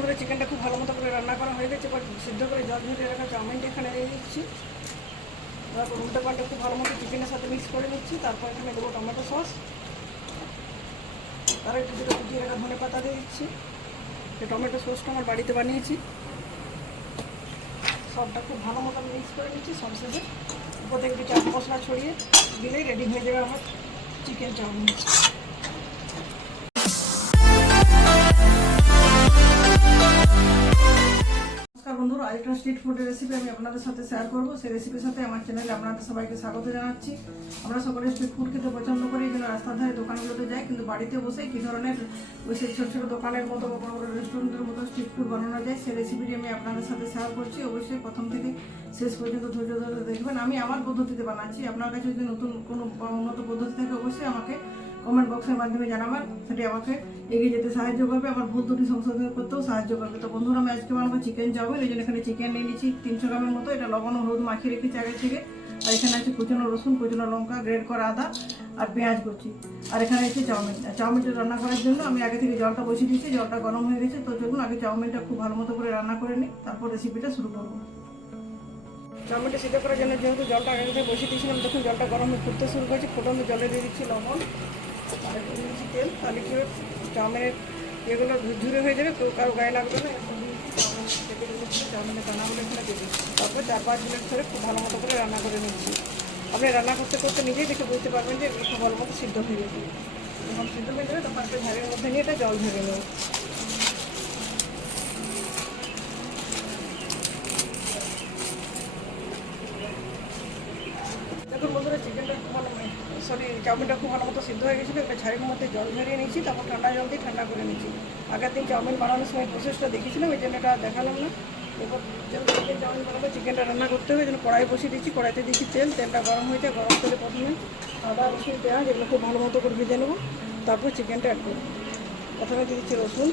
বন্ধুরা চিকেনটা খুব ভালো মতো করে রান্না করা হয়ে গেছে। এবার সিদ্ধ করে জল ঝরিয়ে রাখা চাউমিনটা এখানে দিয়ে দিচ্ছি। তারপর উল্টে পাল্টে খুব ভালো মতো চিকেনের সাথে মিক্স করে নিচ্ছি। তারপর এখানে দেবো টমেটো সস, তার একটু দুটো কুচিয়ে রাখা ধনে পাতা দিয়ে দিচ্ছি। এই টমেটো সসটা আমার বাড়িতে বানিয়েছি। সবটা খুব ভালো মতো মিক্স করে নিচ্ছি। সব শেষে উপর থেকে একটু চাট মশলা ছড়িয়ে দিলেই রেডি হয়ে যাবে আমার চিকেন চাউমিন। বন্ধুরা, আরেকটা স্ট্রিট ফুডের রেসিপি আমি আপনাদের সাথে শেয়ার করবো। সেই রেসিপির সাথে আমার চ্যানেলে আপনাদের সবাইকে স্বাগত জানাচ্ছি। আমরা সকলে স্ট্রিট ফুড খেতে পছন্দ করি, এই জন্য রাস্তার ধারে দোকানগুলোতে যাই, কিন্তু বাড়িতে বসে কী ধরনের ওই সেই ছোটো ছোটো দোকানের মতো বড় বড় রেস্টুরেন্টের মতো স্ট্রিট ফুড বানানো যায় সেই রেসিপিটি আমি আপনাদের সাথে শেয়ার করছি। অবশ্যই প্রথম থেকে শেষ পর্যন্ত ধৈর্য ধরে দেখবেন। আমি আমার পদ্ধতিতে বানাচ্ছি। আপনার কাছে যদি নতুন কোনো উন্নত পদ্ধতি থাকে অবশ্যই আমাকে কমেন্ট বক্সের মাধ্যমে জানাবেন, সেটি আমাকে এগিয়ে যেতে সাহায্য করবে, আমার ভুল ত্রুটি সংশোধন করতেও সাহায্য করবে। তো বন্ধুরা, আমি আজকে বানাবো চিকেন চাউমিন। এই জন্য এখানে চিকেন নিয়ে নিচ্ছি 300 গ্রামের মতো। এটা লবণ হলুদ মাখিয়ে রেখেছি আগে থেকে। আর এখানে আছে কুচনো রসুন, কুচনো লঙ্কা, গ্রেড করা আদা আর পেঁয়াজ কুচি। আর এখানে আছে চাউমিন। চাউমিনটা রান্না করার জন্য আমি আগে থেকে জলটা বসিয়ে দিয়েছি। জলটা গরম হয়ে গেছে। তো চলুন আগে চাউমিনটা খুব ভালো মতো করে রান্না করে নিই, তারপর রেসিপিটা শুরু করবো। চাউমিনটা সিদ্ধ করার জন্য যেহেতু জলটা আগে থেকে বসিয়ে দিয়েছিলাম, দেখুন জলটা গরম হয়ে ফুটতে শুরু করেছে। ফুটন্ত জলে দিয়ে দিচ্ছি লবণ আর একটু দিচ্ছি তেল। তাহলে কি চাউমিনের এগুলো ঝুরে হয়ে যাবে, কেউ কারো গায়ে লাগবে না। চাউমিনের দানাগুলো এখানে দিয়ে দিচ্ছি। তারপর 4-5 মিনিট ধরে খুব ভালো মতো করে রান্না করে নিচ্ছি। আপনি রান্না করতে করতে নিজেই দেখে বুঝতে পারবেন যে খুব ভালো মতো সিদ্ধ হয়ে গেছে। যখন সিদ্ধ হয়ে যাবে তখন একটা ঝাড়ের মধ্যে নিয়ে এটা জল ঝরে নেব। দেখুন বন্ধুরা, চিকেনটা খুব ভালো চাউমিনটা খুব ভালো মতো সিদ্ধ হয়ে গেছিলো। একটা ঝাড়ির মধ্যে জল ঝরিয়ে নিচ্ছি। তারপর ঠান্ডা জল দিয়ে ঠান্ডা করে নিচ্ছি। আগের দিন চাউমিন বানানোর সময় প্রসেসটা দেখিয়েছিলাম, এই জন্য এটা দেখালাম না। এরপর চিকেন চাউমিন বানাবো, চিকেনটা রান্না করতে হবে। এই জন্য কড়াই বসিয়ে দিচ্ছি। কড়াইতে দিচ্ছি তেল। তেলটা গরম হয়েছে। গরম তেলে প্রথমে আদা রসুন পেঁয়াজ এগুলো খুব ভালো মতো করে ভেজে নেবো। তারপর চিকেনটা অ্যাড করবো। প্রথমে দিয়ে দিচ্ছি রসুন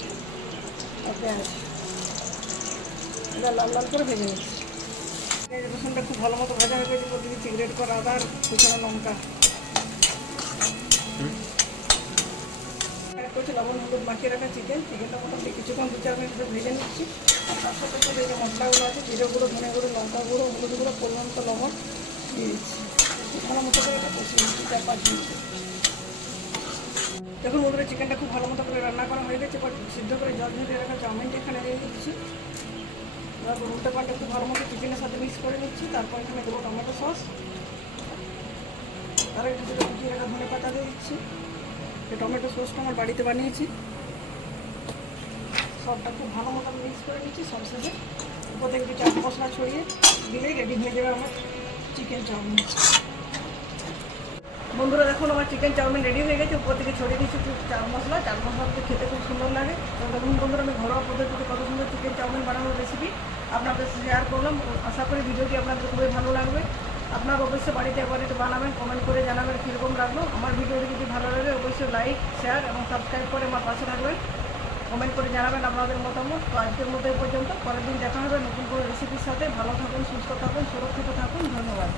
আর পেঁয়াজ। এটা লাল লাল করে ভেজে নিচ্ছি। রসুনটা খুব ভালো মতো ভাজা হয়ে গেছে। দিয়ে দিচ্ছি গ্রেড করা আদা আর কুচানো লঙ্কা। করছি লবণ হলুদ মাখিয়ে রাখা চিকেনটা মোটামুটি কিছুক্ষণ 2-4 মিনিট ধরে ভেজে নিচ্ছি। আর তার সাথে সাথে যে মশলাগুলো আছে, জিরে গুঁড়ো, ধনে গুঁড়ো, লঙ্কা গুঁড়ো, হলুদ গুঁড়ো, পরিমাণ মতো লবণ দিয়ে দিচ্ছি। ভালো মতো করে এটা কষিয়ে নিচ্ছি 4-5 মিনিট। দেখুন বন্ধুরা, চিকেনটা খুব ভালো মতো করে রান্না করা হয়ে গেছে। এবার সিদ্ধ করে জল ঝরিয়ে রাখা চাউমিনটা এখানে দিয়ে দিচ্ছি। তারপর উল্টে পাল্টে খুব ভালো মতো চিকেনের সাথে মিক্স করে নিচ্ছি। তারপর এখানে দেবো টমেটো সস, তার একটু দুটো কুচিয়ে রাখা ধনে পাতা দিয়ে দিচ্ছি। এই টমেটো সসটা আমার বাড়িতে বানিয়েছি। সবটা খুব ভালো মতো মিক্স করে নিচ্ছি। সব শেষে উপর থেকে একটু চাট মশলা ছড়িয়ে দিলেই রেডি হয়ে যাবে আমার চিকেন চাউমিন। বন্ধুরা দেখুন, আমার চিকেন চাউমিন রেডি হয়ে গেছে। উপর থেকে ছড়িয়ে দিচ্ছি একটু চাট মশলা খেতে খুব সুন্দর লাগে। তো দেখুন বন্ধুরা, আমি ঘরোয়া পদ্ধতিতে কত সুন্দর চিকেন চাউমিন বানানোর রেসিপি আপনাদের শেয়ার করলাম। আশা করি ভিডিওটি আপনাদের খুবই ভালো লাগবে। আপনার অবশ্যই বাড়িতে একবার একটু বানাবেন, কমেন্ট করে জানাবেন কীরকম লাগলো। আমার ভিডিওটি যদি ভালো লাগে অবশ্যই লাইক শেয়ার এবং সাবস্ক্রাইব করে আমার পাশে থাকবেন। কমেন্ট করে জানাবেন আপনাদের মতামত। তো আজকের মতো এই পর্যন্ত। পরের দিন দেখা হবে নতুন কোনো রেসিপির সাথে। ভালো থাকুন, সুস্থ থাকুন, সুরক্ষিত থাকুন। ধন্যবাদ।